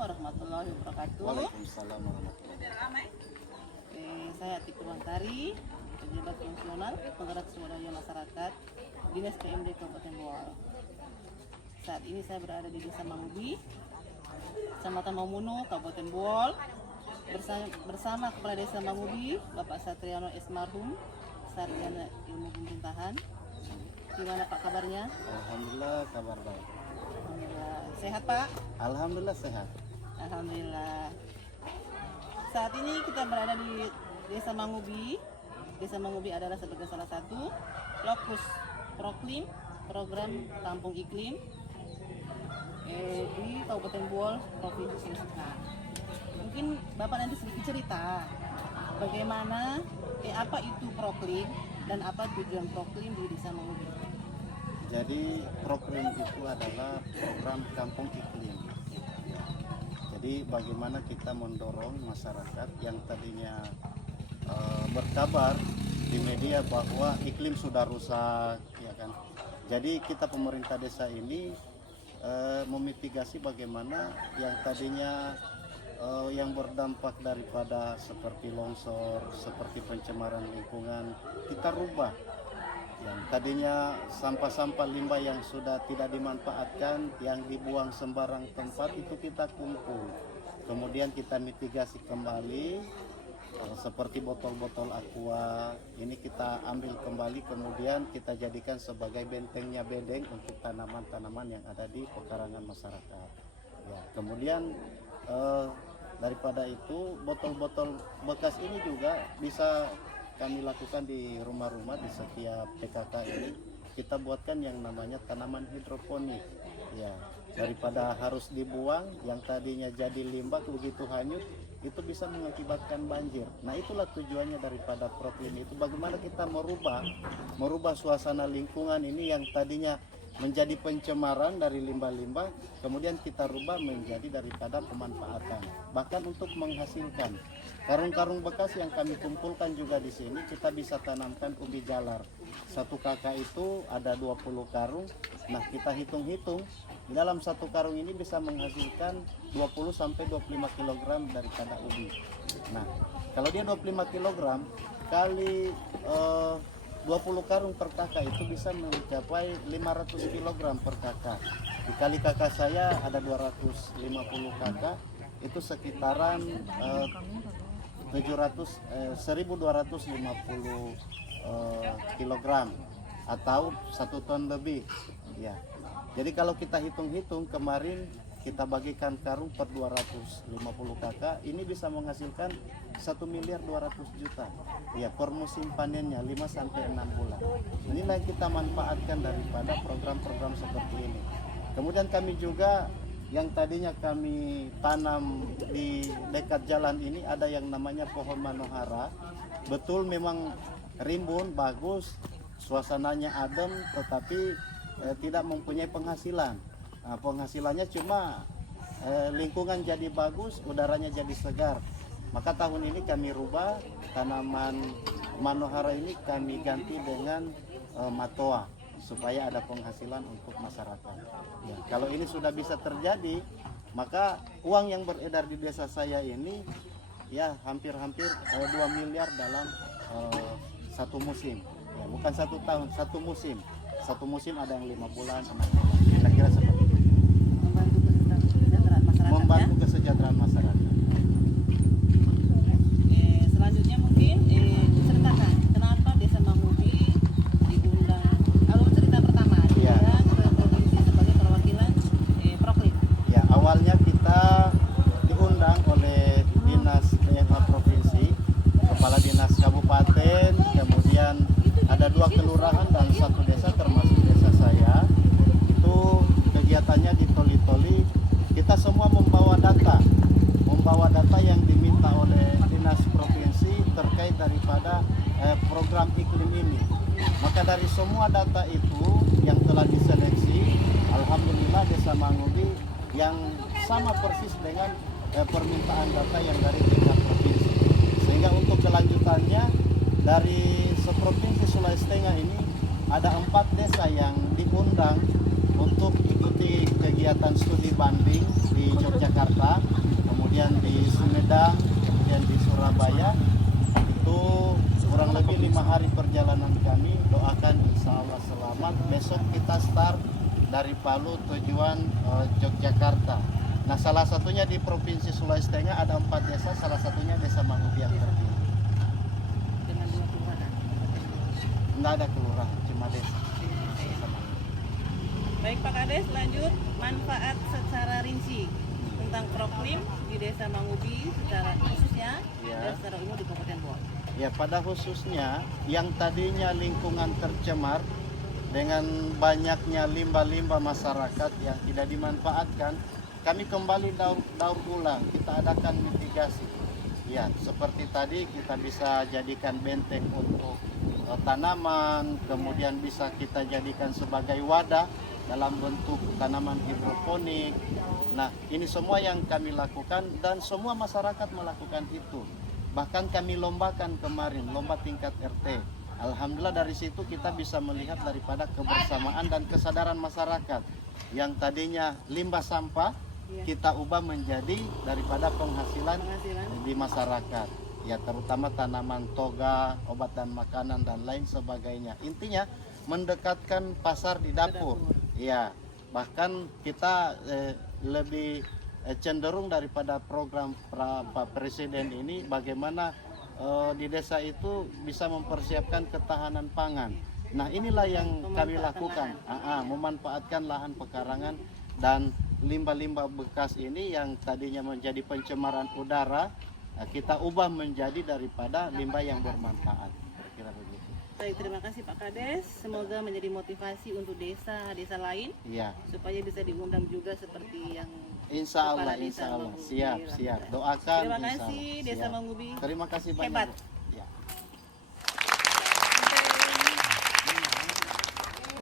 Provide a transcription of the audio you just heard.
warahmatullahi wabarakatuh. Waalaikumsalam warahmatullahi wabarakatuh. Saya Ati Purwantari, pejabat fungsional penggerak swadaya masyarakat Dinas PMD Kabupaten Boal. Saat ini saya berada di Desa Mangubi, Kecamatan Maumuno, Kabupaten Boal, bersama Kepala Desa Mangubi, Bapak Satriano S. Marhum, Sarjana Ilmu Pemerintahan. Gimana Pak kabarnya? Alhamdulillah kabar baik. Alhamdulillah. Sehat Pak? Alhamdulillah sehat. Alhamdulillah. Saat ini kita berada di Desa Mangubi. Desa Mangubi adalah sebagai salah satu lokus proklim program Kampung Iklim di Kabupaten Boal, Provinsi Sulawesi Tengah. Mungkin Bapak nanti sedikit cerita bagaimana apa itu proklim dan apa tujuan proklim di Desa Mangubi. Jadi proklim itu adalah program Kampung Iklim. Jadi bagaimana kita mendorong masyarakat yang tadinya berkabar di media bahwa iklim sudah rusak, ya kan. Jadi kita pemerintah desa ini memitigasi bagaimana yang tadinya yang berdampak daripada seperti longsor, seperti pencemaran lingkungan, kita rubah. Yang tadinya sampah-sampah limbah yang sudah tidak dimanfaatkan, yang dibuang sembarang tempat itu kita kumpul. Kemudian kita mitigasi kembali, seperti botol-botol aqua, ini kita ambil kembali, kemudian kita jadikan sebagai bentengnya bedeng untuk tanaman-tanaman yang ada di pekarangan masyarakat. Ya, kemudian daripada itu botol-botol bekas ini juga bisa kami lakukan di rumah-rumah, di setiap PKK ini kita buatkan yang namanya tanaman hidroponik. Ya, daripada harus dibuang yang tadinya jadi limbah begitu hanyut, itu bisa mengakibatkan banjir. Nah, itulah tujuannya daripada proklim itu, bagaimana kita merubah suasana lingkungan ini yang tadinya menjadi pencemaran dari limbah-limbah, kemudian kita rubah menjadi daripada pemanfaatan, bahkan untuk menghasilkan karung-karung bekas yang kami kumpulkan juga di sini. Kita bisa tanamkan ubi jalar, satu kakak itu ada 20 karung. Nah, kita hitung-hitung dalam satu karung ini bisa menghasilkan 20-25 kg daripada ubi. Nah, kalau dia 25 kg kali 20 karung per kakak itu bisa mencapai 500 kg per kakak. Dikali kakak saya ada 250 kakak, itu sekitaran 1250 kg atau 1 ton lebih. Ya. Jadi kalau kita hitung-hitung kemarin kita bagikan karung per 250 kakak, ini bisa menghasilkan 1.200.000.000 ya per musim panennya 5-6 bulan. Inilah yang kita manfaatkan daripada program-program seperti ini. Kemudian kami juga yang tadinya kami tanam di dekat jalan ini ada yang namanya pohon manohara. Betul memang rimbun, bagus, suasananya adem, tetapi tidak mempunyai penghasilan. Nah, penghasilannya cuma lingkungan jadi bagus, udaranya jadi segar. Maka tahun ini kami rubah tanaman manohara ini kami ganti dengan matoa supaya ada penghasilan untuk masyarakat. Ya, kalau ini sudah bisa terjadi, maka uang yang beredar di desa saya ini ya hampir-hampir 2 miliar dalam satu musim. Ya, bukan 1 tahun, satu musim. Satu musim ada yang 5 bulan, 6 bulan. Kira-kira seperti itu. Membantu kesejahteraan masyarakat. Selanjutnya mungkin ceritakan kenapa Desa Mangubi diundang. Kalau cerita pertama diundang ke provinsi sebagai perwakilan proklim. Ya, awalnya kita diundang oleh Dinas PMH Provinsi, Kepala Dinas Kabupaten, kemudian ada 2 kelurahan dan 1 desa termasuk desa saya. Itu kegiatannya di Toli-Toli. Kita semua membawa data yang diminta oleh Dinas Provinsi terkait daripada program iklim ini. Maka dari semua data itu yang telah diseleksi, alhamdulillah Desa Mangubi yang sama persis dengan permintaan data yang dari tingkat provinsi. Sehingga untuk kelanjutannya dari seprovinsi Sulawesi Tengah ini ada 4 desa yang diundang untuk ikuti kegiatan studi banding di Yogyakarta, kemudian di Sumedang, kemudian di Surabaya. Itu kurang lebih 5 hari perjalanan kami. Doakan insya Allah selamat. Besok kita start dari Palu tujuan Yogyakarta. Nah, salah satunya di Provinsi Sulawesi Tengah ada 4 desa, salah satunya Desa Mangubi yang terpilih. Dengan 2 kelurahan. Nggak ada kelurahan, cuma desa. Baik Pak Kades, lanjut manfaat secara rinci tentang Proklim di Desa Mangubi secara khususnya Ya. dan secara umum di Kabupaten Bogor. Ya, pada khususnya yang tadinya lingkungan tercemar dengan banyaknya limbah-limbah masyarakat yang tidak dimanfaatkan, kami kembali daur ulang, kita adakan mitigasi. Ya, seperti tadi kita bisa jadikan benteng untuk tanaman, kemudian bisa kita jadikan sebagai wadah dalam bentuk tanaman hidroponik. Nah, ini semua yang kami lakukan dan semua masyarakat melakukan itu. Bahkan kami lombakan kemarin, lomba tingkat RT. Alhamdulillah dari situ kita bisa melihat daripada kebersamaan dan kesadaran masyarakat. Yang tadinya limbah sampah, kita ubah menjadi daripada penghasilan di masyarakat. Ya, terutama tanaman toga, obat dan makanan dan lain sebagainya. Intinya mendekatkan pasar di dapur. Ya, bahkan kita lebih cenderung daripada program Pak Presiden ini bagaimana di desa itu bisa mempersiapkan ketahanan pangan. Nah, inilah yang kami lakukan, memanfaatkan lahan pekarangan dan limbah-limbah bekas ini yang tadinya menjadi pencemaran udara, kita ubah menjadi daripada limbah yang bermanfaat. Kira-kira begitu. Baik, terima kasih Pak Kades. Semoga menjadi motivasi untuk desa-desa lain Iya. supaya bisa diundang juga seperti yang Insya Allah, Kepala Desa insya Allah. Mangubi. Siap. Doakan. Terima insya kasih Allah. Desa Siap. Mangubi. Terima kasih banyak. Hebat. Bu.